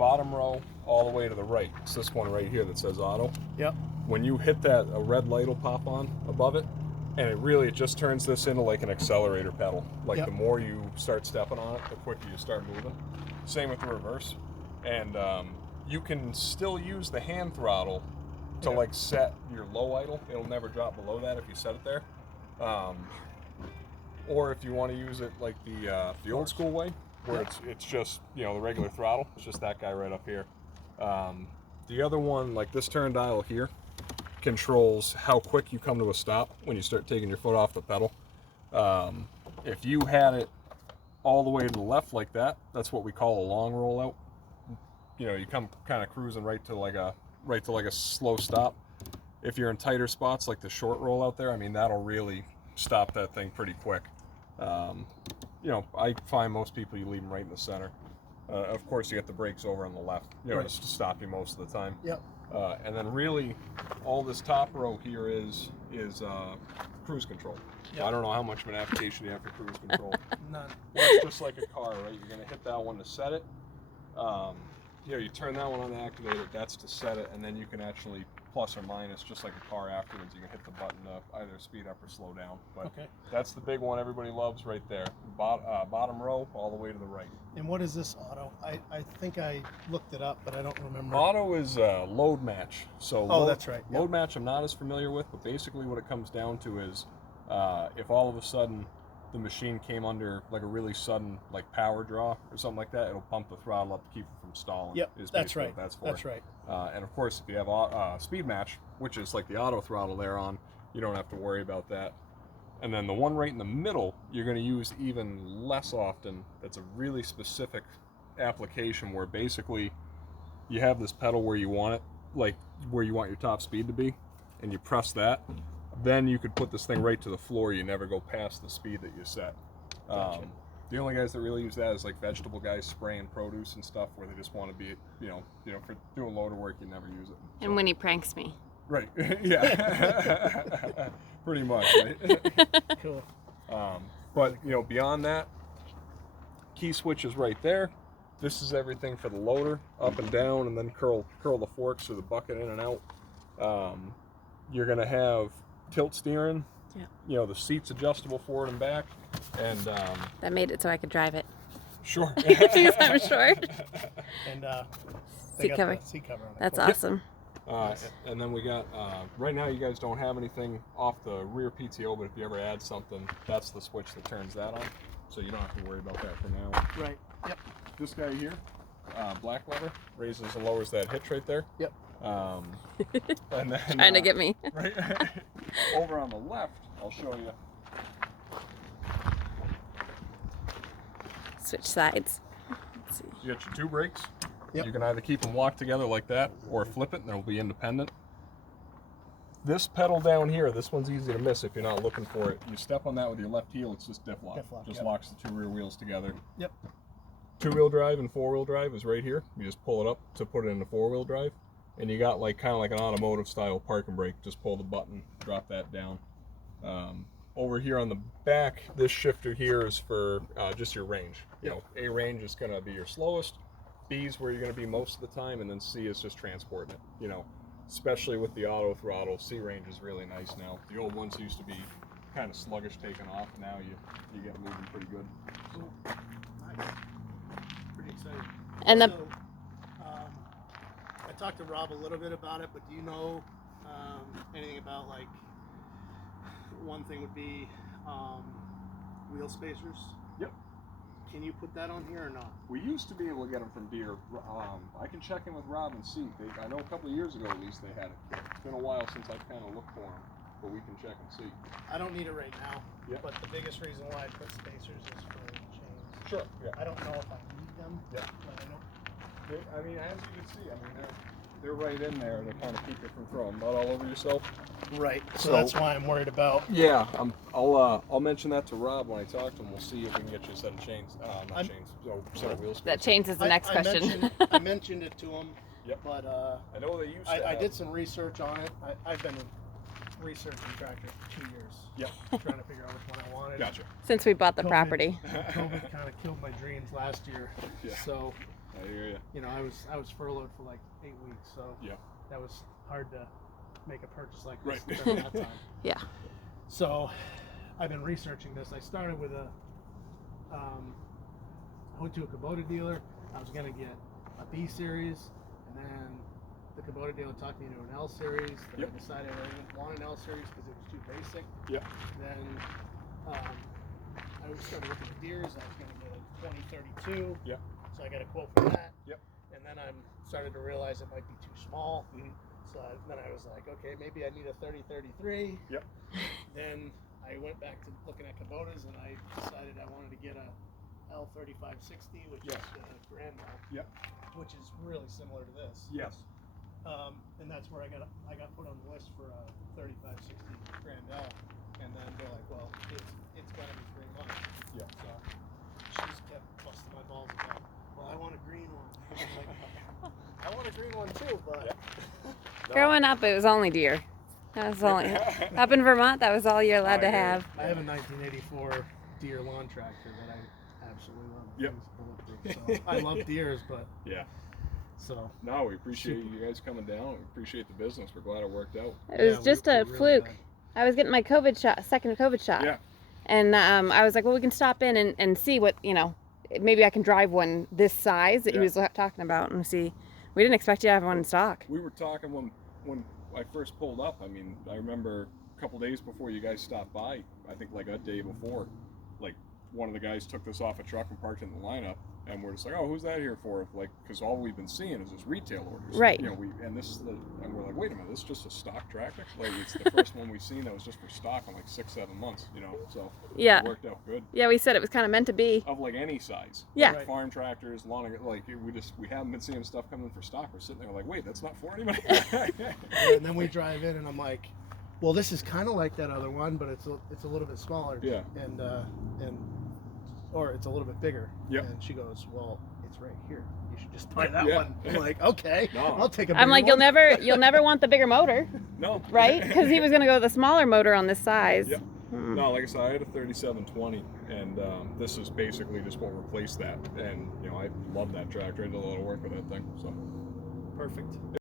bottom row all the way to the right. It's this one right here that says auto. Yep. When you hit that, a red light will pop on above it, and it just turns this into like an accelerator pedal. Like Yep. the more you start stepping on it, the quicker you start moving. Same with the reverse. And you can still use the hand throttle to like set your low idle. It'll never drop below that if you set it there. Or if you want to use it like the old school way, where it's just, you know, the regular throttle. It's just that guy right up here. The other one, like this turn dial here, controls how quick you come to a stop when you start taking your foot off the pedal. If you had it all the way to the left like that, that's what we call a long rollout. You know, you come kind of cruising right to like a slow stop. If you're in tighter spots like the short rollout there, I mean, that'll really stop that thing pretty quick. You know, I find most people, you leave them right in the center. Of course, you get the brakes over on the left, you know, just to stop you most of the time. Yep. And then really, all this top row here is cruise control. Yep. I don't know how much of an application you have for cruise control. None. Well, it's just like a car, right? You're going to hit that one to set it. You know, you turn that one on to activate it. That's to set it, and then you can actually plus or minus, just like a car afterwards. You can hit the button to either speed up or slow down. But that's the big one everybody loves right there. Bottom row all the way to the right. And what is this auto? I think I looked it up, but I don't remember. Auto is load match. So that's right. Yep. Load match I'm not as familiar with, but basically what it comes down to is if all of a sudden the machine came under like a really sudden like power draw or something like that, it'll pump the throttle up to keep it from stalling. Yep, that's right. That's right. And of course, if you have speed match, which is like the auto throttle there on, you don't have to worry about that. And then the one right in the middle, you're going to use even less often. That's a really specific application where basically you have this pedal where you want it, like where you want your top speed to be, and you press that. Then you could put this thing right to the floor. You never go past the speed that you set. Gotcha. The only guys that really use that is like vegetable guys spraying produce and stuff, where they just want to be, you know, for doing loader work, you never use it. And when he pranks me. Right. Yeah. Pretty much. Right? Cool. But you know, beyond that, key switch is right there. This is everything for the loader, up and down, and then curl the forks or the bucket in and out. You're gonna have tilt steering. Yeah. You know, the seat's adjustable forward and back, and that made it so I could drive it. Sure. Because I'm short. And seat cover. Seat cover on it. That's Cool. awesome. And then we got, right now you guys don't have anything off the rear PTO, but if you ever add something, that's the switch that turns that on. So you don't have to worry about that for now. Right. Yep. This guy here, black lever, raises and lowers that hitch right there. Yep. And then, Trying to get me. Right. Over on the left, I'll show you. Switch sides. Let's see. You got your two brakes. Yep. You can either keep them locked together like that or flip it and they'll be independent. This pedal down here, this one's easy to miss if you're not looking for it. You step on that with your left heel, it's just diff lock. Just locks the two rear wheels together. Yep. Two-wheel drive and four-wheel drive is right here. You just pull it up to put it into four-wheel drive. And you got like kind of like an automotive style parking brake. Just pull the button, drop that down. Over here on the back, this shifter here is for just your range. You know, A range is going to be your slowest. B is where you're going to be most of the time, and then C is just transporting it. You know, especially with the auto throttle, C range is really nice now. The old ones used to be kind of sluggish taking off. Now you get moving pretty good. Cool. Nice. Pretty excited. And also, I talked to Rob a little bit about it, but do you know anything about, like, one thing would be wheel spacers? Yep. Can you put that on here or not? We used to be able to get them from Deere. I can check in with Rob and see. I know a couple of years ago at least they had it. It's been a while since I've kind of looked for them, but we can check and see. I don't need it right now, Yep. but the biggest reason why I put spacers is for chains. Sure. Yeah. I don't know if I need them, Yeah. but I know. I mean, as you can see, I mean, they're right in there to kind of keep you from throwing mud all over yourself. Right. So So- that's why I'm worried about. Yeah, I'll mention that to Rob when I talk to him. We'll see if we can get you a set of chains, set of wheels. that changes the next question. I mentioned it to him. Yep. But I know they used to. I did some research on it. I've been researching tractors for 2 years. Yeah. Trying to figure out which one I wanted. Gotcha. Since we bought the COVID. property. COVID kind of killed my dreams last year. Yeah. So I hear you. You know, I was furloughed for like 8 weeks, so Yeah. that was hard to make a purchase like Right. this during that time. Yeah. So I've been researching this. I started with I went to a Kubota dealer. I was gonna get a B series, and then the Kubota dealer talked me into an L series. Then Yep. I decided I didn't want an L series because it was too basic. Yeah. Then I started looking at Deere's. I was gonna get a 2032. Yeah. So I got a quote for that. Yep. And then I started to realize it might be too small. Mhm. So then I was like, okay, maybe I need a 3033. Yep. Then I went back to looking at Kubotas, and I decided I wanted to get a L3560, which Yes. is the Grand L, Yep. which is really similar to this. Yes. And that's where I got put on the list for a 3560 Grand L, and then they're like, well, it's gonna be 3 months. Yeah. So she's kept busting my balls about, well, I want a green one. I'm like, I want a green one too, but. Yeah. Growing up, it was only deer. That was only up in Vermont. That was all you're allowed to have. I have a 1984 Deere lawn tractor that I absolutely love. Yep. So I love Deeres, but Yeah. so No, we appreciate you guys coming down. We appreciate the business. We're glad it worked out. It was yeah, just we're a really fluke. glad. I was getting my second COVID shot. Yeah. And I was like, well, we can stop in and see what, maybe I can drive one this size that he Yeah. was talking about and see. We didn't expect you to have one in stock. We were talking when I first pulled up. I mean, I remember a couple days before you guys stopped by, I think like a day before, like one of the guys took this off a truck and parked it in the lineup, and we're just like, oh, who's that here for? Like, because all we've been seeing is this retail orders. Right. And we're like, wait a minute, this is just a stock tractor? Like, it's the first one we've seen that was just for stock in like 6-7 months, so Yeah. it worked out good. Yeah, we said it was kind of meant to be. Of like any size. Yeah. Like farm tractors, lawn, like we haven't been seeing stuff coming for stock. We're sitting there like, wait, that's not for anybody. And then we drive in, and I'm like, well, this is kind of like that other one, but it's a little bit smaller. Yeah. Or it's a little bit bigger. Yep. And she goes, well, it's right here. You should just buy that Yeah. one. I'm like, okay, No. I'll take a bigger I'm like, one. you'll never want the bigger motor, No. right? Because he was gonna go with the smaller motor on this size. Yep. No, like I said, I had a 3720, and this is basically just what replaced that. And I love that tractor. I did a lot of work with that thing. So Perfect.